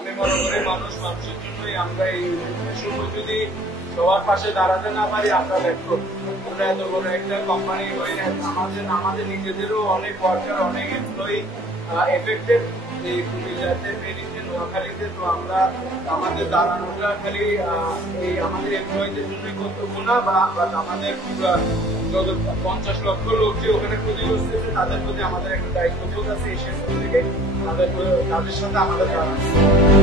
আমি মনে করি মানুষের জন্যই আমরা এই সময় যদি সবার পাশে দাঁড়াতে না পারি আমরা ব্যর্থ। আমরা এত বড় একটা কোম্পানি হয়ে আমাদের নিজেদেরও অনেক ওয়ার্কার, অনেক এমপ্লয়ি এফেক্টেড এই কুমিল্লাতে, ফেনীতে, নোয়াখালীতে। তো আমরা আমাদের দাঁড়ানোটা খালি এই আমাদের এমপ্লয়ীদের জন্যই কর্তব্য না, বা আমাদের যত 50 লক্ষ লোক যে ওখানে ক্ষতিগ্রস্ত হয়েছে তাদের প্রতি আমাদের একটা দায়িত্ববোধ আছে। এই শেষ থেকে তাদের সাথে আমাদের দাঁড়ানো।